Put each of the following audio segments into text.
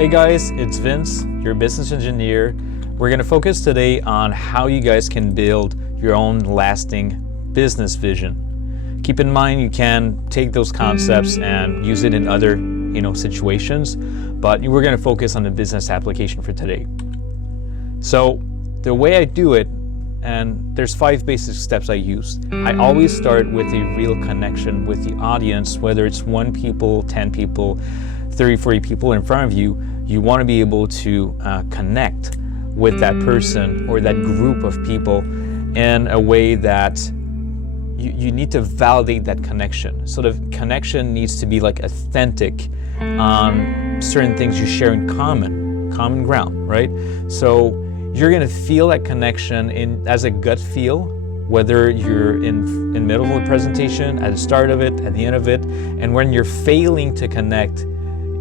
Hey guys, it's Vince, your business engineer. We're going to focus today on how you guys can build your own lasting business vision. Keep in mind you can take those concepts and use it in other situations, but we're going to focus on the business application for today. So the way I do it, and there's 5 basic steps I use. I always start with a real connection with the audience, whether it's 1 people, 10 people, 30, 40 people in front of you. You want to be able to connect with that person or that group of people in a way that you need to validate that connection. So the connection needs to be like authentic on certain things you share in common ground, right? So you're gonna feel that connection as a gut feel, whether you're in middle of the presentation, at the start of it, at the end of it, and when you're failing to connect,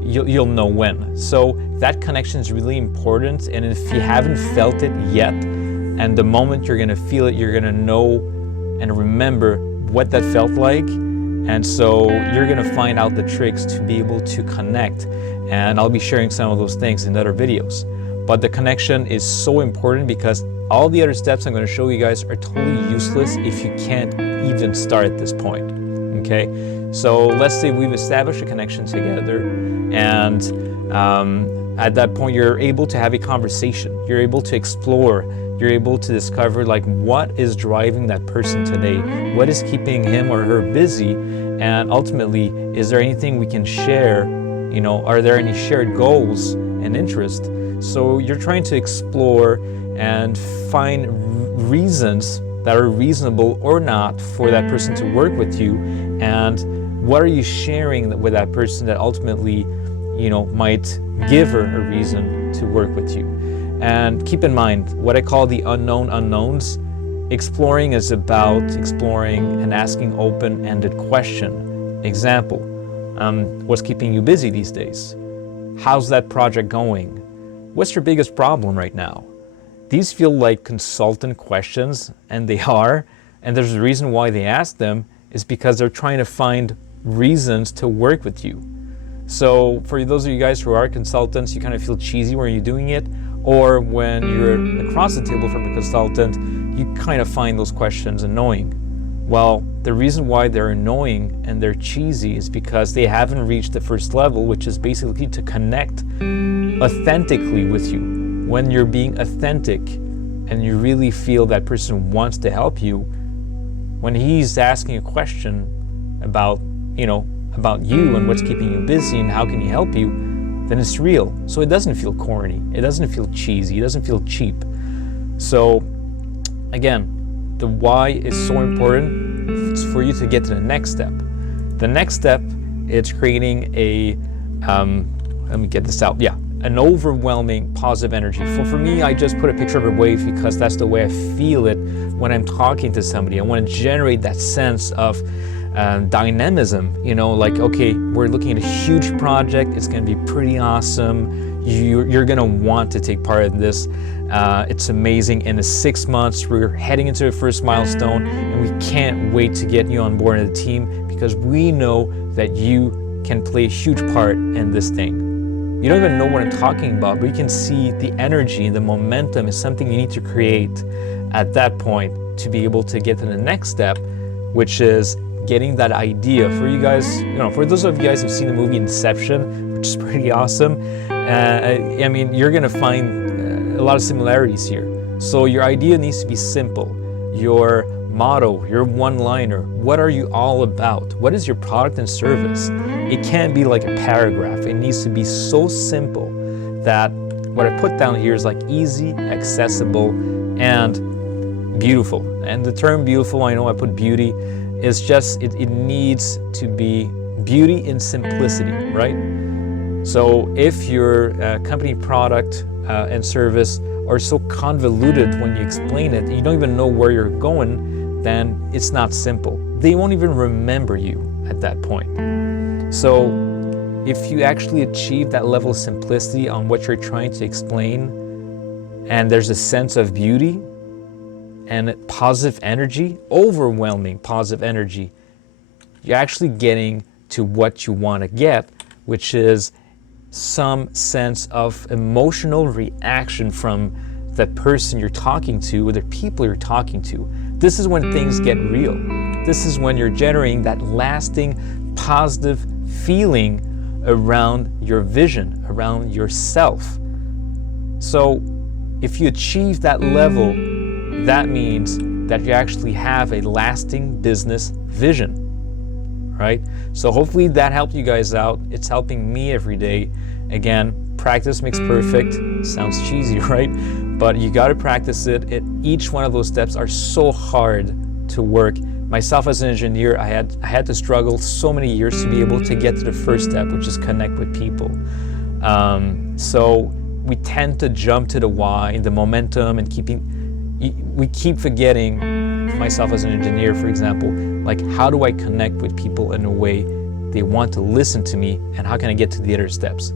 you'll know when. So that connection is really important, and if you haven't felt it yet, and the moment you're gonna feel it, you're gonna know and remember what that felt like, and so you're gonna find out the tricks to be able to connect, and I'll be sharing some of those things in other videos. But the connection is so important because all the other steps I'm going to show you guys are totally useless if you can't even start at this point, okay? So let's say we've established a connection together, and at that point you're able to have a conversation, you're able to explore, you're able to discover like what is driving that person today, what is keeping him or her busy, and ultimately, is there anything we can share? Are there any shared goals and interests? So you're trying to explore and find reasons that are reasonable or not for that person to work with you, and what are you sharing with that person that ultimately, might give her a reason to work with you. And keep in mind, what I call the unknown unknowns, exploring is about exploring and asking open-ended question. Example, what's keeping you busy these days? How's that project going? What's your biggest problem right now? These feel like consultant questions, and they are, and there's a reason why they ask them, is because they're trying to find reasons to work with you. So for those of you guys who are consultants, you kind of feel cheesy when you're doing it, or when you're across the table from a consultant, you kind of find those questions annoying. Well, the reason why they're annoying and they're cheesy is because they haven't reached the first level, which is basically to connect authentically with you. When you're being authentic and you really feel that person wants to help you, when he's asking a question about you and what's keeping you busy and how can he help you, then it's real. So it doesn't feel corny, it doesn't feel cheesy, it doesn't feel cheap. So again, the why is so important. It's for you to get to the next step. The next step is creating a let me get this out. Yeah, an overwhelming positive energy. For me, I just put a picture of a wave because that's the way I feel it when I'm talking to somebody. I want to generate that sense of dynamism. Like, okay, we're looking at a huge project. It's going to be pretty awesome. You're going to want to take part in this. It's amazing. In the 6 months, we're heading into the first milestone, and we can't wait to get you on board in the team because we know that you can play a huge part in this thing. You don't even know what I'm talking about, but you can see the energy and the momentum is something you need to create at that point to be able to get to the next step, which is getting that idea. For you guys, for those of you guys who've seen the movie Inception, which is pretty awesome, you're gonna find a lot of similarities here. So your idea needs to be simple. Your motto, your one-liner, what are you all about? What is your product and service? It can't be like a paragraph. It needs to be so simple that what I put down here is like easy, accessible, and beautiful. And the term beautiful, I know I put beauty, is just, it needs to be beauty in simplicity, right? So if your company product and service are so convoluted when you explain it, and you don't even know where you're going, then it's not simple. They won't even remember you at that point. So if you actually achieve that level of simplicity on what you're trying to explain, and there's a sense of beauty and positive energy, overwhelming positive energy, you're actually getting to what you want to get, which is some sense of emotional reaction from that person you're talking to or the people you're talking to. This is when things get real. This is when you're generating that lasting positive feeling around your vision, around yourself. So if you achieve that level, that means that you actually have a lasting business vision, right? So hopefully that helped you guys out. It's helping me every day. Again, practice makes perfect. Sounds cheesy, right? But you got to practice it. Each one of those steps are so hard to work. Myself as an engineer, I had to struggle so many years to be able to get to the first step, which is connect with people. So we tend to jump to the why, the momentum, and we keep forgetting, myself as an engineer, for example, like how do I connect with people in a way they want to listen to me, and how can I get to the other steps?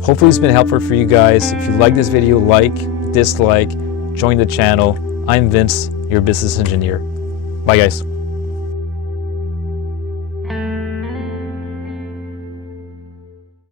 Hopefully it's been helpful for you guys. If you like this video, like, dislike, join the channel. I'm Vince, your business engineer. Bye guys.